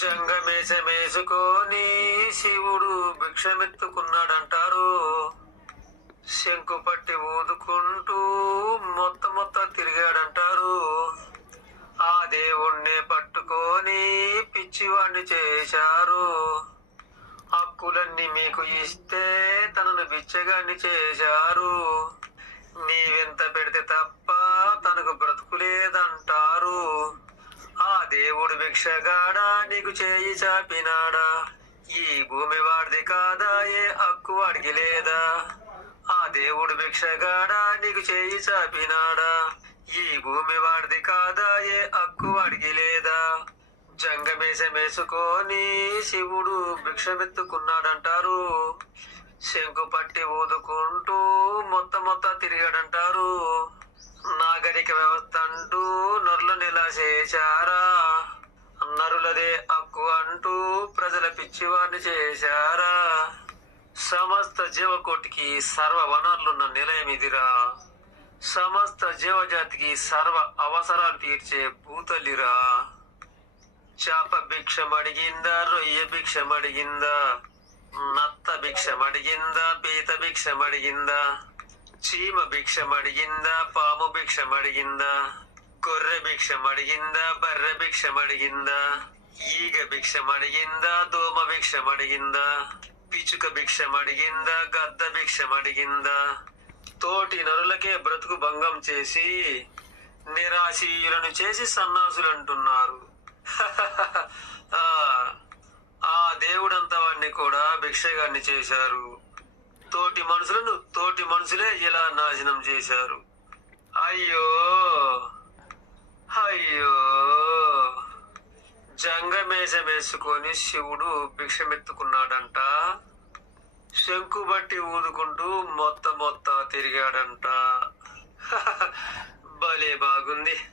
జంగమేషమేసుకొని శివుడు భిక్షమెత్తుకున్నాడంటారు. శంకు పట్టి ఊదుకుంటూ మొత్త మొత్తం తిరిగాడంటారు. ఆ దేవుణ్ణి పట్టుకొని పిచ్చివాణ్ణి చేశారు. హక్కులన్నీ మీకు ఇస్తే తనను బిచ్చగాన్ని చేశారు. నీవెంత పెడితే తప్ప భిక్షగాడా నీకు చేయి చాపినాడా? ఈ భూమి వాడిది కాదా? ఏ హక్కు వాడికి లేదా? ఆ దేవుడు భిక్షగాడా నీకు చేయి చాపినాడా? ఈ భూమి వాడిది కాదా? ఏ హక్కు వాడికి లేదా? జంగమేసమేసుకొని శివుడు భిక్షమెత్తుకున్నాడంటారు. శంకు పట్టి ఊదుకుంటూ మొత్తం మొత్తం తిరిగాడంటారు. నాగరిక వ్యవస్థ అంటూ నరులను నిలా చేశారా? నరులదే హక్కు అంటూ ప్రజల పిచ్చివారిని చేశారా? సమస్త జీవకోటికి సర్వ వనరులున్న నిలయం ఇదిరా. సమస్త జీవజాతికి సర్వ అవసరాలు తీర్చే భూతల్లిరా. చేప భిక్షం అడిగిందా రొయ్య భిక్షం అడిగిందా నత్త భిక్షం అడిగిందా పీత భిక్షం అడిగిందా చీమ భిక్షం అడిగిందా పాము భిక్షం అడిగిందా గొర్రె భిక్షం అడిగిందా బర్రె భిక్షం అడిగిందా ఈగ భిక్షం అడిగిందా దోమ భిక్షం అడిగిందా పిచుక భిక్షం అడిగిందా గద్ద భిక్షం అడిగిందా తోటి నరులకే బ్రతుకు భంగం చేసి నిరాశీయులను చేసి సన్నాసులు అంటున్నారు ఆ, దేవుడంత వాడిని కూడా భిక్షగాన్ని చేశారు. తోటి మనుషులను తోటి మనుషులే ఇలా నాశనం చేశారు. అయ్యో! జంగమేజ వేసుకొని శివుడు భిక్షమెత్తుకున్నాడంట. శంకు బట్టి ఊదుకుంటూ మొత్త మొత్త తిరిగాడంట. భలే బాగుంది.